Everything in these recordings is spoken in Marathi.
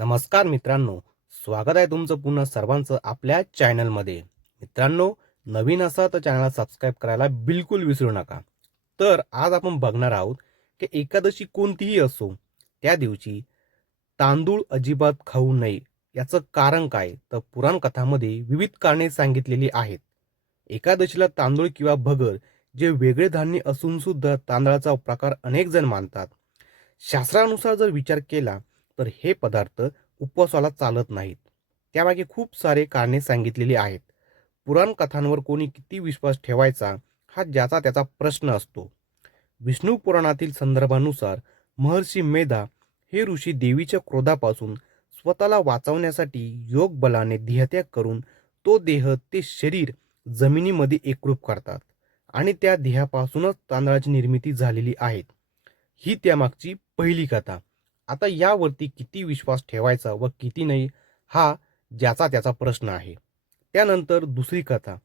नमस्कार मित्रांनो, स्वागत आहे तुमचं पुन्हा सर्वांचं आपल्या चॅनलमध्ये. मित्रांनो, नवीन असा तर चॅनलला सबस्क्राईब करायला बिलकुल विसरू नका. तर आज आपण बघणार आहोत की एकादशी कोणतीही असो, त्या दिवशी तांदूळ अजिबात खाऊ नये. याचं कारण काय? तर पुराण कथामध्ये विविध कारणे सांगितलेली आहेत. एकादशीला तांदूळ किंवा भगर जे वेगळे धान्य असून सुद्धा तांदळाचा प्रकार अनेक जण मानतात. शास्त्रानुसार जर विचार केला तर हे पदार्थ उपवासाला चालत नाहीत. त्यामागे खूप सारे कारणे सांगितलेली आहेत. पुराण कथांवर कोणी किती विश्वास ठेवायचा हा ज्याचा त्याचा प्रश्न असतो. विष्णू पुराणातील संदर्भानुसार महर्षी मेधा हे ऋषी देवीच्या क्रोधापासून स्वतःला वाचवण्यासाठी योग बलाने देहत्याग करून तो देह ते शरीर जमिनीमध्ये एकरूप करतात आणि त्या देहापासूनच तांदळाची निर्मिती झालेली आहे. ही त्यामागची पहिली कथा. आता यावरती किती विश्वास ठेवायचा व किती नाही हा ज्याचा त्याचा प्रश्न आहे. त्यानंतर दुसरी कथा.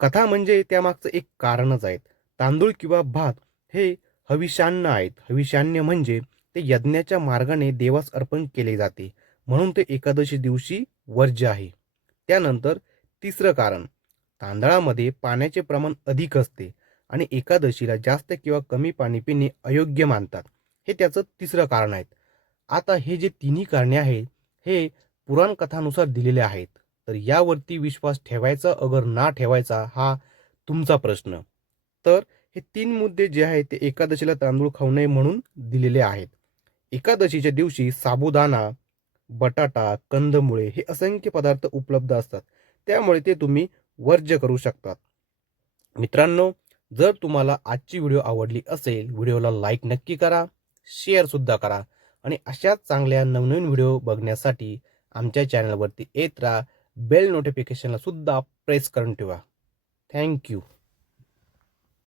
कथा म्हणजे त्यामागचं एक कारणच आहे. तांदूळ किंवा भात हे हविष्यान्न आहेत. हविष्यान्न म्हणजे ते यज्ञाच्या मार्गाने देवास अर्पण केले जाते, म्हणून ते एकादशी दिवशी वर्ज्य आहे. त्यानंतर तिसरं कारण, तांदळामध्ये पाण्याचे प्रमाण अधिक असते आणि एकादशीला जास्त किंवा कमी पाणी पिणे अयोग्य मानतात. हे त्याचं तिसरं कारण आहे. आता हे जे तिन्ही कारणे आहेत हे पुराण कथानुसार दिलेले आहेत. तर यावरती विश्वास ठेवायचा अगर ना ठेवायचा हा तुमचा प्रश्न. तर हे तीन मुद्दे जे आहेत ते एकादशीला तांदूळ खाऊ नये म्हणून दिलेले आहेत. एकादशीच्या दिवशी साबुदाणा, बटाटा, कंदमुळे हे असंख्य पदार्थ उपलब्ध असतात. त्यामुळे ते तुम्ही वर्ज्य करू शकतात. मित्रांनो, जर तुम्हाला आजची व्हिडिओ आवडली असेल, व्हिडिओला लाईक नक्की करा, शेअर सुद्धा करा आणि अशाच चांगल्या नवनवीन व्हिडिओ बघण्यासाठी आमच्या चॅनलवरती येत राहा. बेल नोटिफिकेशनला सुद्धा प्रेस करून ठेवा. थँक्यू.